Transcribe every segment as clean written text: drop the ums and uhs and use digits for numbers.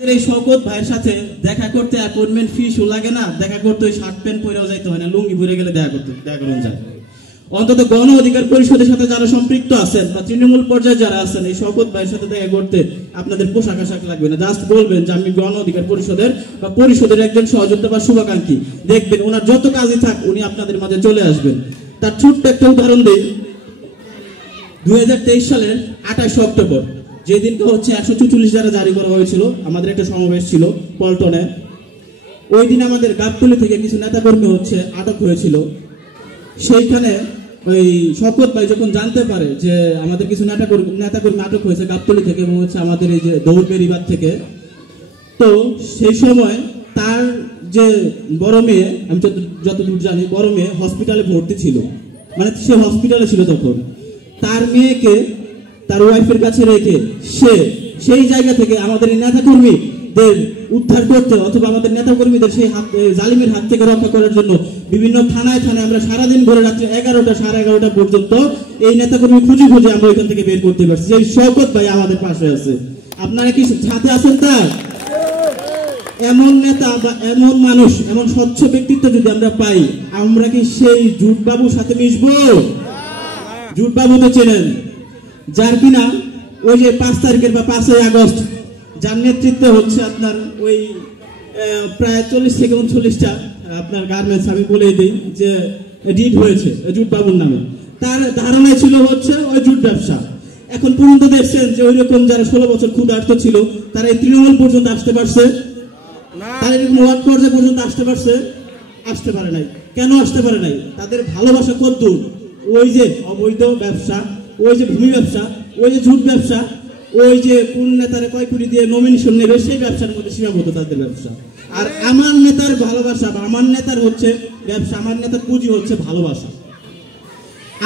এই শওকত ভাইয়ের সাথে দেখা করতে অ্যাপয়েন্টমেন্ট ফিসও লাগে না, দেখা করতে ওই শার্ট প্যান্ট পরেও যাইতে হয় না, লুঙ্গি পরে গেলে দেখা করুন যায়। অন্তত গণ অধিকার পরিষদের সাথে যারা সম্পৃক্ত আছেন বা তৃণমূল পর্যায়ে যারা আছেন, এই শওকত ভাইয়ের সাথে দেখা করতে আপনাদের পোশাক আশাক লাগবে না, জাস্ট বলবেন যে আমি গণ অধিকার পরিষদের বা পরিষদের একজন সহযোদ্ধা বা শুভাকাঙ্ক্ষী। দেখবেন ওনার যত কাজই থাক উনি আপনাদের মাঝে চলে আসবেন। তার ছোট্ট একটা উদাহরণ দিই। 2023 সালের 28 অক্টোবর যেদিনকে 144 ধারা জারি করা হয়েছিল, আমাদের একটা সমাবেশ ছিল পল্টনে। ওই দিন আমাদের গাবতলী থেকে কিছু নেতাকর্মী আটক হয়েছিল। সেইখানে ওই শওকত ভাই যখন জানতে পারে যে আমাদের কিছু নেতাকর্মী আটক হয়েছে গাবতলী থেকে এবং আমাদের এই যে দৌড়বেড়িবাদ থেকে, তো সেই সময় তার যে বড় মেয়ে, আমি যতদূর জানি বড় মেয়ে হসপিটালে ভর্তি ছিল, মানে সে হসপিটালে ছিল তখন। তার মেয়েকে তার ওয়াইফের কাছে রেখে সে সেই জায়গা থেকে আমাদের এই নেতাকর্মীদের উদ্ধার করতে অথবা আমাদের নেতাকর্মীদের সেই জালিমের হাত থেকে রক্ষা করার জন্য বিভিন্ন থানায় আমরা সারাদিন ভরে রাত্রে 11টা সাড়ে 11টা পর্যন্ত এই নেতাকর্মী খুঁজে আমরা ওইখান থেকে বের করতে পারছি। এই শওকত ভাই আমাদের পাশে আছে। আপনারা কি সাথে আছেন? তার এমন নেতা বা এমন মানুষ, এমন স্বচ্ছ ব্যক্তিত্ব যদি আমরা পাই, আমরা কি সেই জুটবাবুর সাথে মিশবো? জুটবাবু তো চেনেন, যার কিনা ওই যে 5 তারিখের বা 5ই আগস্ট যার নেতৃত্বে আপনার ওই প্রায় 40 থেকে 39টা আপনার গার্মেন্টস, আমি বলে দিই যে ডিড হয়েছে জুটবাবুর নামে। তার ধারণায় ছিল ওই জুট ব্যবসা। এখন পর্যন্ত দেখছেন যে ওই রকম যারা 16 বছর ক্ষুধার্ত ছিল তারা এই তৃণমূল পর্যন্ত আসতে পারছে, তারা এরকম ওয়ার্ড পর্যায়ে পর্যন্ত আসতে পারছে? আসতে পারে নাই। কেন আসতে পারে নাই? তাদের ভালোবাসা কতদূর? ওই যে অবৈধ ব্যবসা, ওই যে ভূমি ব্যবসা, ওই যে ঝুট ব্যবসা, ওই যে কোন নেতারে কয় কোটি দিয়ে নমিনেশন নেবে সেই ব্যবসার মধ্যে সীমাবদ্ধ তাদের ব্যবসা। আর আমার নেতার ভালোবাসা বা আমার নেতার ব্যবসা, আমার নেতার পুঁজি ভালোবাসা।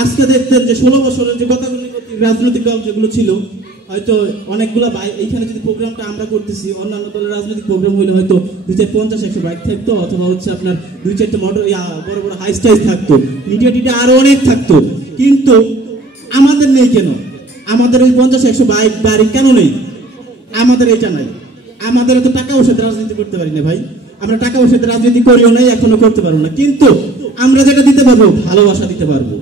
আজকে দেখতেন যে 16 বছরের যে গতানুগতিক রাজনৈতিক দল যেগুলো ছিল, হয়তো অনেকগুলো বাইক, এইখানে যদি প্রোগ্রামটা আমরা করতেছি, অন্যান্য দলের রাজনৈতিক প্রোগ্রাম হইলে হয়তো 250-100 বাইক থাকতো, অথবা আপনার 2-4টা মোটর বড় বড় হাই স্টাইল থাকতো, মিডিয়া আরো অনেক থাকতো। কিন্তু আমাদের নেই কেন? আমাদের ওই 50-100 বাইক গাড়ি কেন নেই? আমাদের এটা নাই। আমাদের তো টাকা পয়সাতে রাজনীতি করতে পারি না ভাই, আমরা টাকা পয়সাতে রাজনীতি করিও নাই, এখনো করতে পারবো না। কিন্তু আমরা যেটা দিতে পারবো, ভালোবাসা দিতে পারবো।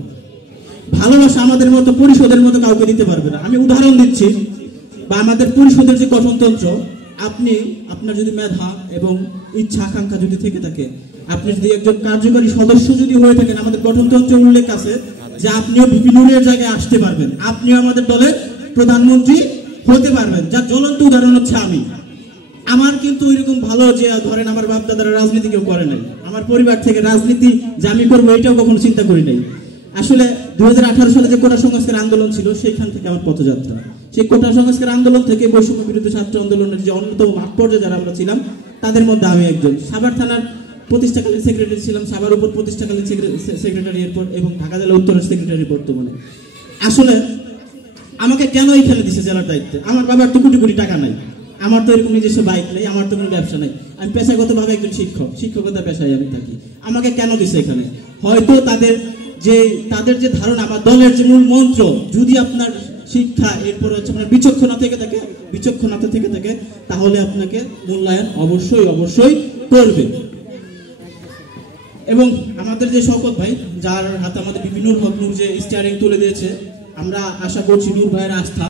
ভালোবাসা আমাদের মতো পরিষদের মতো কাউকে দিতে পারবে না। আমি উদাহরণ দিচ্ছি, বা আমাদের পরিষদের যে গঠনতন্ত্র, আপনার যদি মেধা এবং ইচ্ছা আকাঙ্ক্ষা যদি থেকে থাকে, আপনি যদি একজন কার্যকরী সদস্য যদি হয়ে থাকেন, আমাদের গঠনতন্ত্রে উল্লেখ আছে যে আপনিও বিভিন্নের জায়গায় আসতে পারবেন, আপনিও আমাদের দলের প্রধানমন্ত্রী হতে পারবেন। যার জ্বলন্ত উদাহরণ আমি। আমার কিন্তু ওইরকম ভালো যে ধরেন আমার বাপ দাদারা রাজনীতি কেউ করে নাই, আমার পরিবার থেকে রাজনীতি যে আমি করবো এটাও কখনো চিন্তা করি নাই। আসলে 2018 সালে যে কোটা সংস্কার আন্দোলন ছিল, সেইখান থেকে আমার পথযাত্রা। সেই কোটা সংস্কার আন্দোলন থেকে বৈষম্য বিরোধী ছাত্র আন্দোলনের যে অন্যতম মাঠ পর্যায়ে যারা আমরা ছিলাম, তাদের মধ্যে আমি একজন। সাভার থানার প্রতিষ্ঠাকালীন সেক্রেটারি ছিলাম, সাভার উপর প্রতিষ্ঠাকালীন সেক্রেটারি এরপর, এবং ঢাকা জেলা উত্তরের সেক্রেটারি বর্তমানে। আসলে আমাকে কেন এইখানে দিছে জেলার দায়িত্বে? আমার বাবার তো কোটি কোটি টাকা নাই, আমার তো এরকম নিজস্ব বাইক নেই, আমার তো কোনো ব্যবসা নাই, আমি পেশাগতভাবে একজন শিক্ষকতা পেশায় আমি থাকি। আমাকে কেন দিছে এখানে? হয়তো তাদের যে ধারণা, আমার দলের যে মূল মন্ত্র, যদি আপনার শিক্ষা এরপর আপনার বিচক্ষণতা থেকে থাকে, তাহলে আপনাকে মূল্যায়ন অবশ্যই করবে। এবং আমাদের যে শওকত ভাই, যার হাতে আমাদের বিভিন্ন হক যে স্টিয়ারিং তুলে দিয়েছে, আমরা আশা করছি নূর ভাইয়ের আস্থা